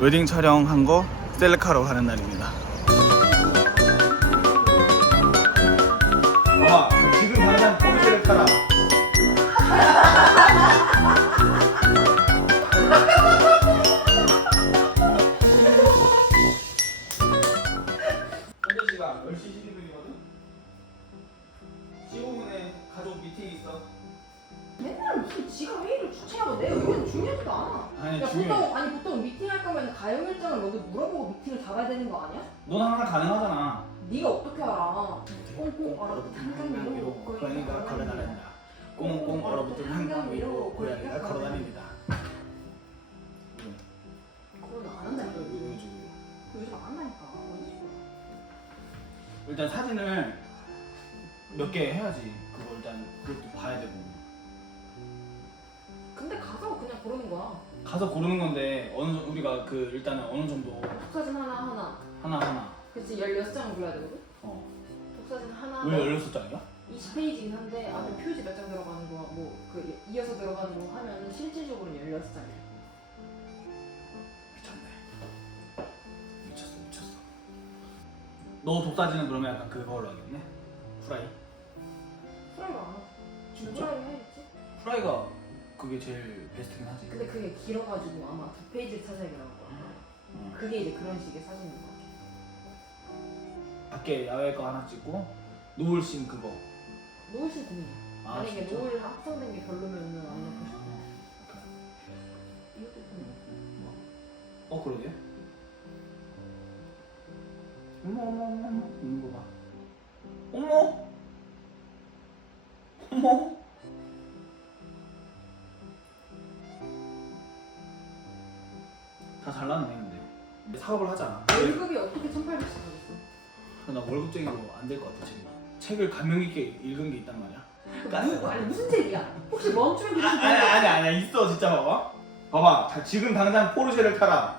웨딩 촬영한 거 셀카로 가는 날입니다. 봐봐, 지금 당장. 현재 시간 10시 12분이거든? 15분에 가족 미팅이 있어. 맨날 무슨 지가 회의를 주최하고 내 의견 중요하지도 않아. 아니, 야, 중요해. 보통 아니 보통 미팅할 거면 가용 일정을 여기 물어보고 미팅을 잡아야 되는 거 아니야? 넌 항상 가능하잖아. 네가 어떻게 알아? 꽁꽁 얼어붙은 한강 위로 고양이가 걸어다닌다. 꽁꽁 얼어붙은 한강 위로 고양이가 걸어다닙니다. 그걸 안 한다니까. 요즘 안 한다니까. 어디 있어? 일단 사진을 몇 개 해야지. 그거 일단 그것도 봐야 되고. 그냥 고르는 거야. 가서 고르는 건데 어느 정도 우리가 그 일단은 어느 정도 독사진 하나 하나. 하나 하나. 그치 16장을 골라야 되거든? 어. 독사진 하나 왜 16장이야? 20페이지긴 한데 앞에 표지 몇 장 들어가는 거, 뭐 그 이어서 들어가는 거 하면 실질적으로는 16장이야. 미쳤네. 미쳤어 미쳤어. 너 독사진은 그러면 약간 그걸로 하겠네? 프라이? 프라이가 안. 근데 진짜? 프라이를 해야지. 프라이가 그게 제일 베스트긴 하지. 근데 그게 길어가지고 아마 두 페이지를 찾아야 되는 거야. 어. 그게 이제 그런 식의 사진인 거야. 밖에 야외 거 하나 찍고 노을 씬 그거. 노을 씨 고민이야. 아, 만약에 진짜? 노을 합성된 게 별로면은 안 넣고 싶어. 아, 이것도 고민. 어 그러게. 어머 어머 어머 어머 이거 봐. 어머. 어머. 다 잘났네 근데. 사업을 하자. 월급이 어떻게 1,800씩 가겠어? 나 월급쟁이로 안 될 것 같아 지금. 책을 감명 있게 읽은 게 있단 말이야. 누구 아니 무슨 책이야? 혹시 멈추면 아, 아니 아니 아니 있어 진짜 봐봐. 봐봐 자, 지금 당장 포르쉐를 타라.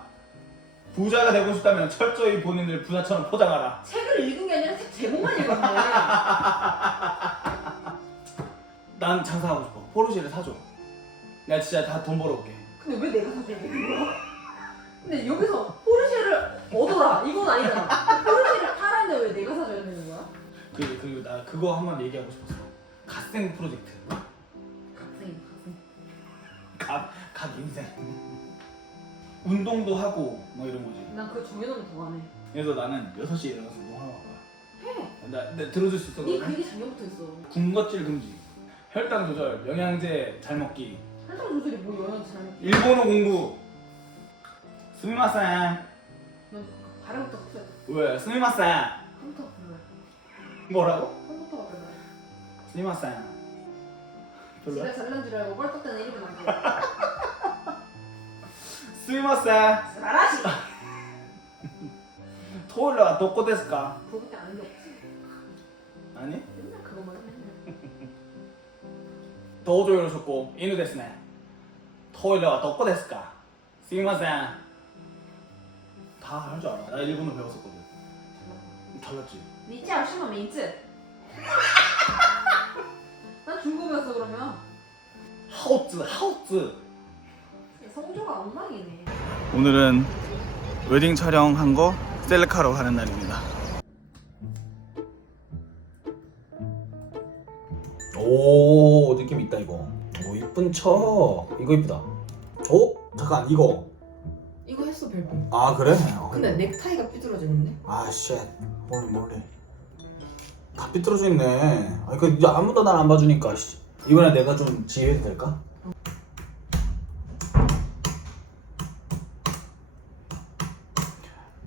부자가 되고 싶다면 철저히 본인을 부자처럼 포장하라. 책을 읽은 게 아니라 책 제목만 읽었네. 난 장사하고 싶어. 포르쉐를 사줘. 내가 진짜 다 돈 벌어올게. 근데 왜 내가 사줘야 돼? 근데 여기서 포르쉐를 얻어라 이건 아니잖아. 포르쉐를 타라는데 왜 내가 사줘야 되는 거야? 그리고, 그리고 나 그거 한 번 얘기하고 싶었어. 갓생 프로젝트. 갓생. 갓, 갓 인생. 운동도 하고 뭐 이런 거지. 난 그거 정해놓으면 더 안 해. 그래서 나는 6시에 일어나서 운동하러 갈 거야. 해. 나, 나 들어줄 수 있어 네 그러면? 그게 작년부터 있어. 군것질 금지. 혈당 조절, 영양제 잘 먹기. 한성 조절이 뭐 영양 잘 먹기. 일본어 공부. 스미마셍. 넌 발음부터 흡수해. 왜? 스미마셍. 컴퓨터 별로야. 뭐라고? 컴퓨터가 별로야. 스미마셍. 별로야? 지가 잘난 줄 알고 뻘떡대는 일본 남자. 스미마셍. 잘하지. 토요일날 도코 데스까? 그거밖에 아는 게 없지. 아니? 맨날 그거만 해. 맨날. 도저 요로셨고 이누 데스네. 토요일날 도코 데스까? 스미마셍. 다 할 줄 알아. 나 일본어 배웠었거든. 달랐지. 你叫什么名字? 난 중국어 배웠어 그러면. 하오즈, 하오즈. 성조가 엉망이네. 오늘은 웨딩 촬영한 거 셀카로 가는 날입니다. 오 느낌 있다 이거 오 이쁜 척 이거 이쁘다 오 잠깐 이거 이거 했어 별풍. 아 그래? 근데 넥타이가 삐뚤어지는데? 아쉣 몰래 몰래 다 삐뚤어져 있네 아 이거 이제 아무도 날 안 봐주니까 씨. 이번에 내가 좀 지휘해도 될까?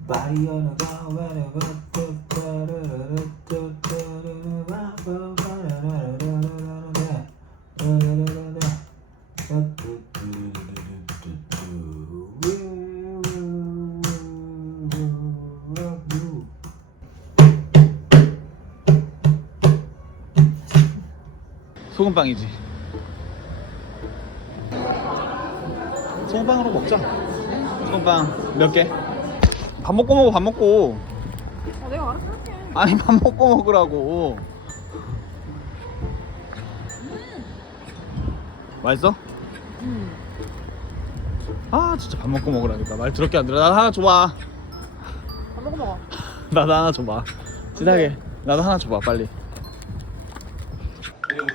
바리오나가 와라와 소금빵이지. 소금빵으로 먹자. 소금빵 몇 개? 밥 먹고 먹어 밥 먹고. 아 내가 알아서 할게. 아니 밥 먹고 먹으라고. 맛있어? 음. 아 진짜 밥 먹고 먹으라니까 말 더럽게 안 들어 나 하나 줘봐 밥 먹어 먹어. 나도 하나 줘봐 진하게 나도 하나 줘봐 빨리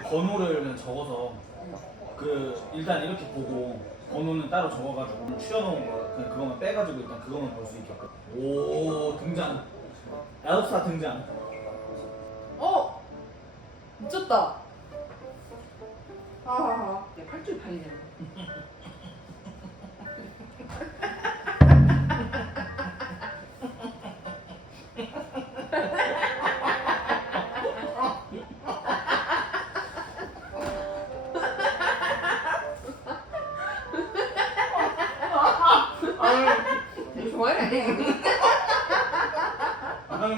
번호를 그냥 적어서 그 일단 이렇게 보고 번호는 따로 적어가지고 추려놓은 거 그냥 그거만 빼가지고 일단 그거만 볼 수 있게끔 오 등장 엘사 등장 어 미쳤다. 아하하. 야, 팔줄 팔리네. 되게 좋아해. 아니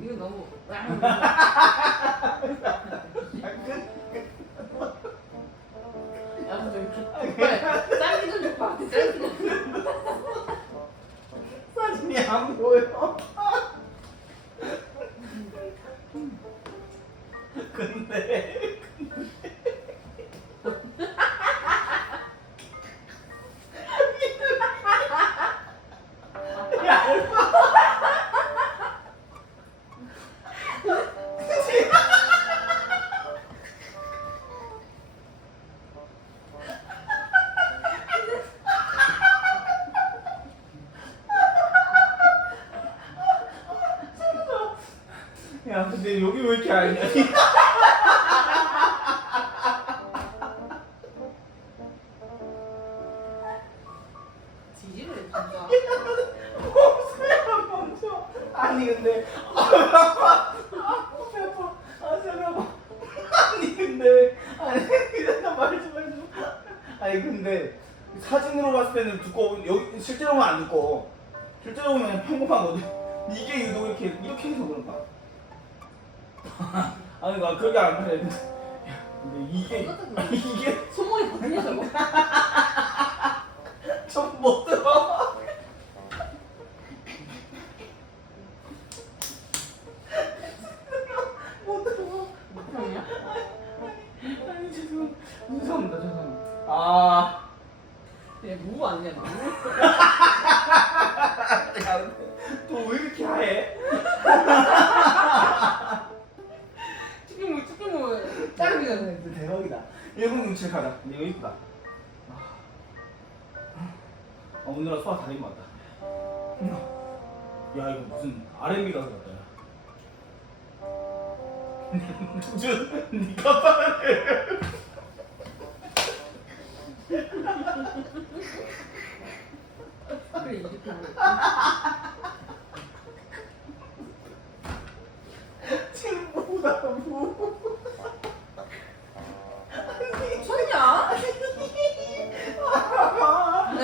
이거 너무. 야, 좀 이렇게. 짧게 좀 줘봐. 짧게 좀. 사진이 안 보여 근데 아니 근데. 아니 근데. 사진으로 봤을 때는 두꺼운 여기 실제로는 안 두꺼워. 실제로 보면 그냥 평범하거든 이게 유독 이렇게 이렇게 해서 그런가 아니 나 그게 안 그래 근데 이게 아니, 이게 손목이 버티냐 저거. 좀 못 들어 못 들어 그러냐? 아니 죄송 죄송합니다 죄송합니다 아 얘무 아니냐 무? 오늘은 소화 다된것 같다. 야 이거 무슨 R&B 가수 같다. 준 니가 빠르네 그래 이렇게 무. 지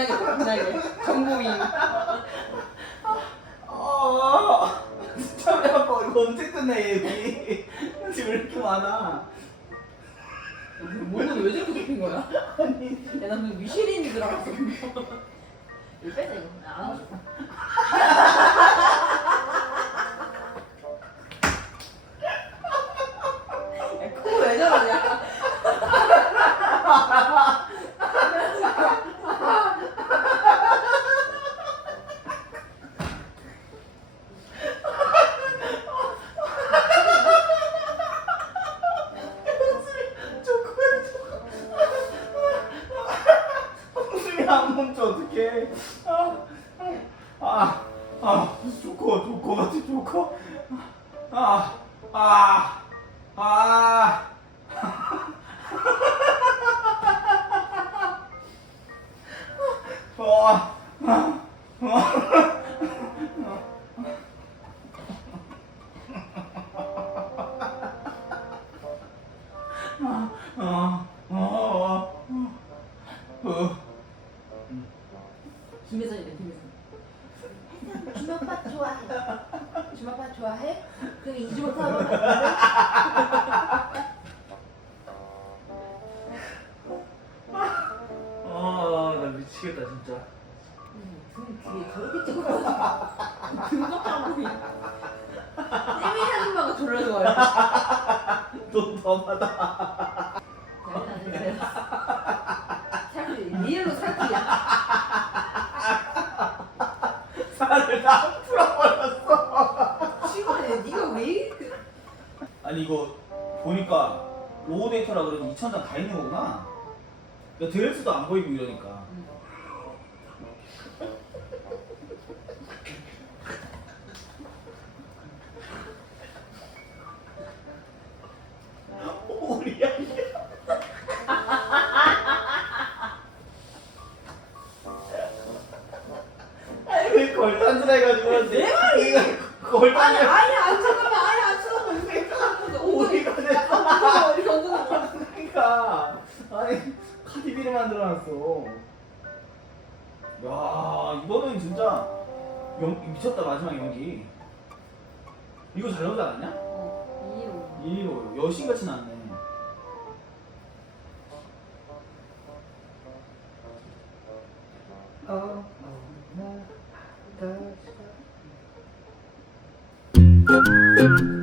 분하게 분하게 정보인. 아 진짜 배 아파 이거 언제 끝내 얘기 지금 왜 이렇게 많아 몸은 왜 저렇게 높인 거야? 아니 야, 나 무슨 미쉐린이 들어갔어. 이거 빼자, 이거. 안 하고 싶어. 야, 코왜 저러냐? 멈춰 어떡해? 아아아 아, 좋고 좋고 같이 좋고 아아아. 아, 와, 아, 미치겠다 진짜. 등 뒤에 저렇게 찍어가지고. 하는 바가 졸라 좋아요. 또더 받아. 잘하네, 잘하네. 사람들이 리얼 살을 다 풀어버렸어. 시간에 네가 왜 아니 이거 보니까 로우 데이터라 그러면 2,000장 다 있는 거구나. 그러니까 드레스도 안 보이고 이러니까. 오리야. 아니 왜 걸단지라 해가지고 내 말이! 이거 아니 걸단지 아니 안 쳐다봐 아니 안 쳐다봐 이렇게 오리가 됐어. 이렇게 얹는 거 그러니까 아니 카디비를 만들어놨어. 야 이거는 진짜 연, 미쳤다 마지막 연기. 이거 잘 나오지 않았냐? 어, 이로 여신같이 나왔네. 어, 어, 나, 나, 나.